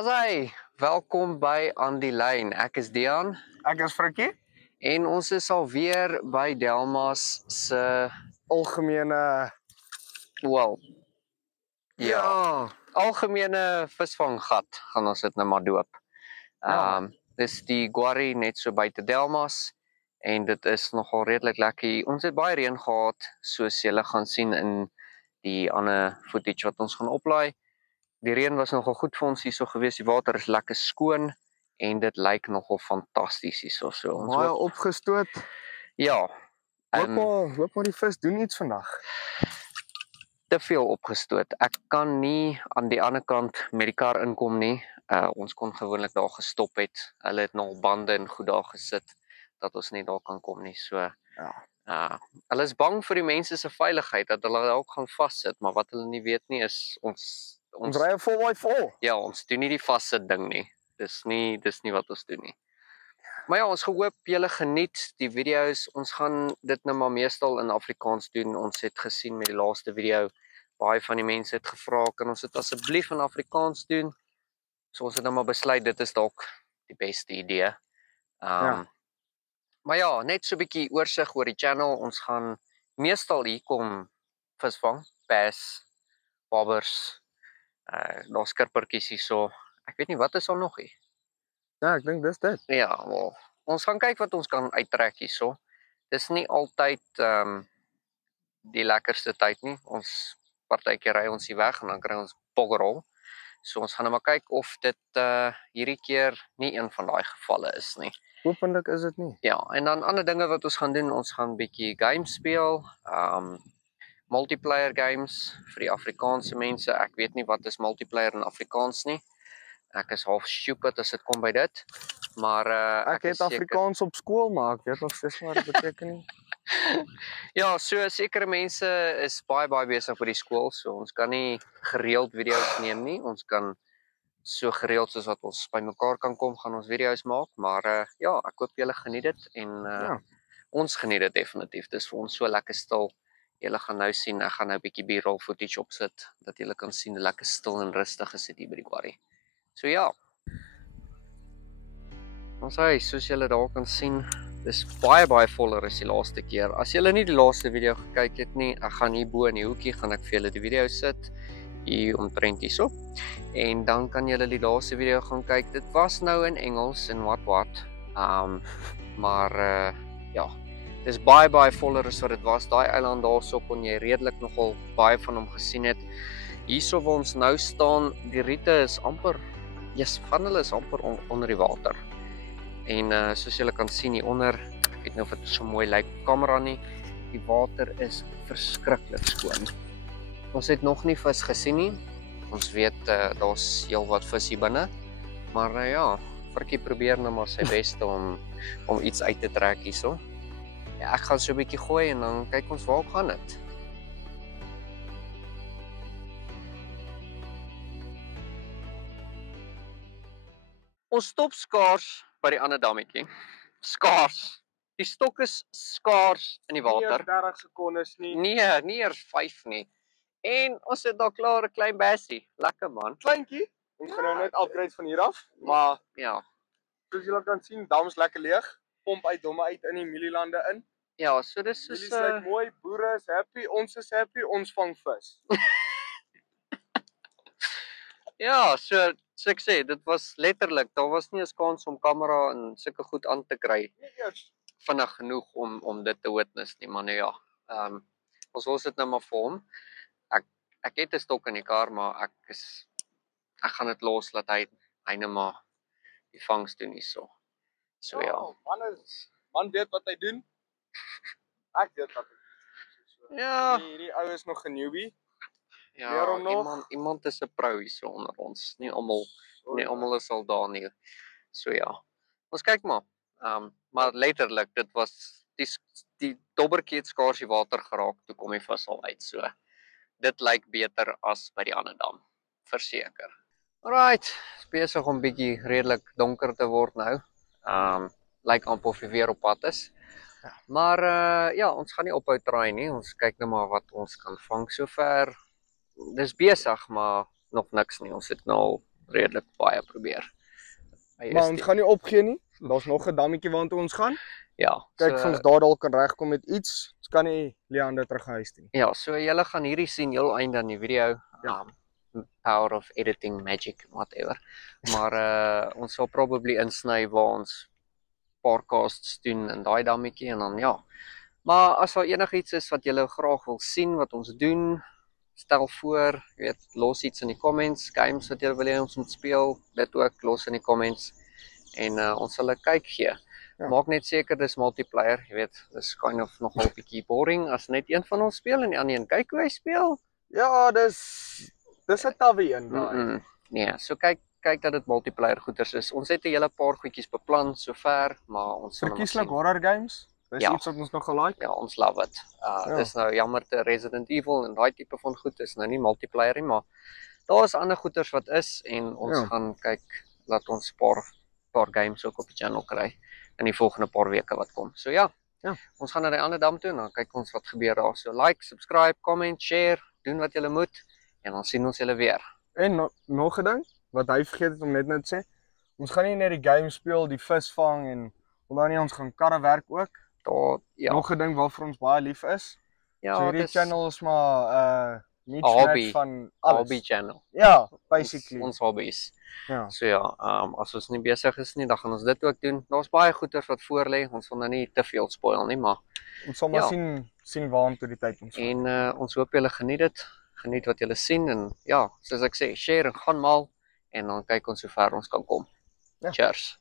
Asai, welkom by Aan die Lyn. Ek is Dian Ek is Frikkie. en ons is alweer by Delmas se Algemene algemene visvanggat gaan ons dit nou maar doop. Ja. Dis die quarry net so buite Delmas en dit is nogal redelik lekker. Ons het baie reën gehad, soos julle gaan sien in die ander footage wat ons gaan oplaai. Die reën was nogal goed vir ons hierso gewees. Die water is lekker skoon en dit lyk nogal fantasties hierso. So ons Baie hoop, opgestoot. ja, Hoop maar die vis doen iets vandag. te veel opgestoot. Ek kan nie aan die ander kant met die kar inkom nie. Ons kon gewoonlik daar gestop het. Hulle het nog bande en goed daar gesit dat ons nie daar kan kom nie. So Ja. hulle is bang vir die mense se veiligheid dat hulle dalk gaan vassit, maar wat hulle nie weet nie is Ons ry vol. ja, ons doen nie die vassit ding nie. Dis nie wat ons doen nie. Maar ja, ons hoop julle geniet die video's. Ons gaan dit nou maar meestal in Afrikaans doen. Ons het gesien met die laaste video, baie van die mense het gevra, kan ons dit asseblief in Afrikaans doen? So ons het nou maar besluit dit is dalk die beste idee. Ja. Maar ja, net so 'n bietjie oorsig oor die channel. Ons gaan meestal hier kom visvang, bass, bobbers, daar's skippertjies hierso. Ek weet nie wat is daar nog hier. Ja, ek dink dis dit. Ja, wel, ons gaan kyk wat ons kan uittrek hierso. Dis nie altyd die lekkerste tyd nie. Ons partykeer ry ons hier weg en dan kry ons poggerol. So ons gaan nou maar kyk of dit hierdie keer nie een van daai gevalle is nie. Hoopelik is dit nie. Ja, en dan ander dinge wat ons gaan doen, ons gaan bietjie games speel, multiplayer games vir die Afrikaanse mense. Ek weet nie wat is multiplayer in Afrikaans nie. Ek is half stupid as dit kom by dit. Maar Ek het Afrikaans op skool, maar ek weet nog steeds nie wat dit beteken nie. Ja, so sekere mense is baie besig by die skool, so ons kan nie gereeld video's neem nie. Ons kan so gereeld soos wat ons bymekaar kan kom, gaan ons video's maak, maar ja, ek hoop julle geniet dit en Ja. ons geniet dit definitief. Dis vir ons so lekker stil. Julle gaan nou sien, ek gaan nou 'n bietjie B-roll footage opsit dat julle kan sien hoe lekker stil en rustig is dit hier by die quarry. So ja. Ons soos julle daar kan sien, dis baie voller as die laaste keer. As julle nie die laaste video gekyk het nie, ek gaan hier bo in die hoekie gaan ek vir julle die video sit hier omtrent hierso. En dan kan julle die laaste video gaan kyk. Dit was nou in Engels en wat. Maar ja, dis baie voller as wat dit was. Daai eiland daarso kon jy redelik nogal baie van hom gesien het. Hierso waar ons nou staan, die riete is amper, van hulle is amper onder die water. En soos julle kan sien hier onder, ek weet nie of dit so mooi lyk op kamera nie, die water is verskriklik skoon. Ons het nog nie vis gesien nie. Ons weet daar's heelwat vis hier binne. Maar ja, Frikkie probeer nou maar sy beste om iets uit te trek hierso. Ja, ek gaan so 'n bietjie gooi en dan kyk ons waar gaan dit. Ons stop skaars by die ander dammetjie. Skaars. Die stok is skaars in die water. Nie 30 sekondes nie. Nee, nie eers 5 nie. En ons het daar klaar 'n klein bassie. Lekker man. Kleintjie. Ons gaan nou net upgrade van hier af, maar Ja. soos julle kan sien, dam's lekker leeg. Pomp uit domme uit in die mielielande in. Ja, so dis Mielies soos lyk mooi, boere is happy, ons is happy, ons vang vis. ja, so ek sê, dit was letterlik, daar was nie 'n kans om kamera en sulke goed aan te kry Nie eers. vinnig genoeg om dit te witness nie, maar nou ja. Ons los dit nou maar vir hom. Ek het 'n stok in die kar, maar ek gaan dit los laat hy nou maar die vangs doen hierso. So ja. Man weet wat hy doen. Ek weet wat hy doen. Ja. Hierdie ou is nog 'n newbie. Ja, Waarom nog? iemand is 'n pro hierso onder ons. Nie almal is al daar nie. So ja. Ons kyk maar. Maar letterlik, dit was die dobbertjie het skaars die water geraak toe kom die vis al uit. So dit lyk beter as by die ander dam, verseker. Alright, is besig om bietjie redelik donker te word nou. Lyk amper of die weer op pad is. Maar ja, ons gaan nie ophou try nie. Ons kyk nou maar wat ons kan vang sover. Dis besig, maar nog niks nie. Ons het nou al redelik baie probeer. Maar ons gaan nie opgee nie. Daar's nog 'n dammetjie waartoe ons gaan. Ja, Kyk of ons daar dalk kan regkom met iets. Ons kan nie Leander terug huis toe. Ja, so julle gaan hierdie sien heel einde aan die video. Ja. Power of editing, magic, whatever. Maar ons sal probably insny waar ons podcasts doen in daai dammetjie en dan ja. Maar as daar enigiets is wat julle graag wil sien wat ons doen, stel voor, jy weet, los iets in die comments, games wat julle wil hê ons moet speel, dit ook los in die comments en ons sal 'n kyk gee. Ja. Maak net seker dis multiplayer, jy weet, dis kind of nogal 'n bietjie boring as net een van ons speel en die ander een kyk hoe hy speel. Ja, dis 'n tawwe een daai. Nee, so kyk dat dit multiplayer goeters is. Ons het 'n hele paar goedjies beplan sover, maar ons sal Verkieslik horror games. Dis Ja. iets wat ons nogal like. Ja, ons love it. Ja. Dis nou jammer te Resident Evil en daai tipe van goed is nou nie multiplayer nie, maar daar is ander goeters wat is en ons Ja. gaan kyk laat ons paar games ook op die channel kry in die volgende paar weke wat kom. So ja. Ja. Ons gaan na die ander dam toe en dan kyk ons wat gebeur daar. So like, subscribe, comment, share, doen wat julle moet en dan sien ons julle weer. En nog 'n ding wat hy vergeet het om net nou te sê. Ons gaan nie net die game speel, die vis vang en onder nie ons gaan karre werk ook. Daar ja. Nog 'n ding waarvoor ons baie lief is. Ja, So hierdie dis channel is maar hobby. mismatch van alles. hobby channel. Ja, basically. Ons hobbies. Ja. So ja, as ons nie besig is nie, dan gaan ons dit ook doen. Daar's baie goeders wat voor lê. Ons wil nou nie te veel spoil nie, maar Ons sal maar Ja. sien waartoe die tyd ons gaan. en ons hoop julle geniet dit. Geniet wat julle sien en ja, soos ek sê, share en gaan mal en dan kyk ons hoe ver ons kan kom. Ja. Cheers.